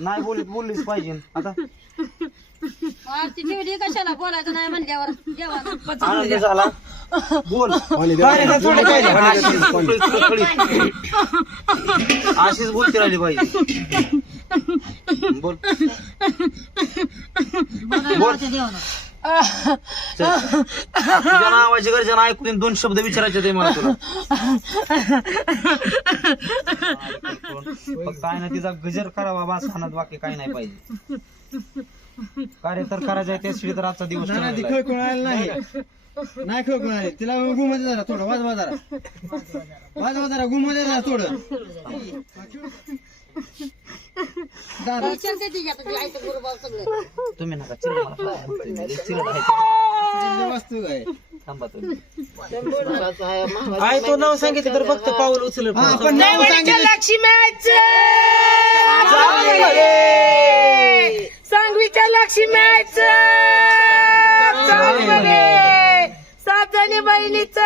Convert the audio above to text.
नाही बोलत बोललीच पाहिजे. आता आरती ठेवली कशाला बोलायचं नाही म्हणल्यावर जेवण आनंद झाला. बोल. काय रे, थोडं काय रे? अशीच बोलती राहिली पाहिजे. बोल. बोल. तुझ्या नावाची गरजा नाही ऐकून दोन शब्द विचारायचे ते मला तुला. काय ना तिचा गजर करावा खानात बाकी काही नाही पाहिजे. कार्य तर करायचं आहे त्यासाठी तर आजचा दिवस नाही ती. खळ कोणाला नाही. नाही खळ कोणाला तिला गुमध्ये जरा थोडं वाजवा जरा. वाजवा जरा गुमध्ये जरा थोडं. दादा. तुम्ही नका चिरड. वस्तू आहे थांबा तुम्ही. तो नाव सांगितलं तर फक्त पाऊल उचल हा पण नाव सांगितलं सांगवीच्या लक्ष्मीचं चांगले सात जणी बहिणीचं.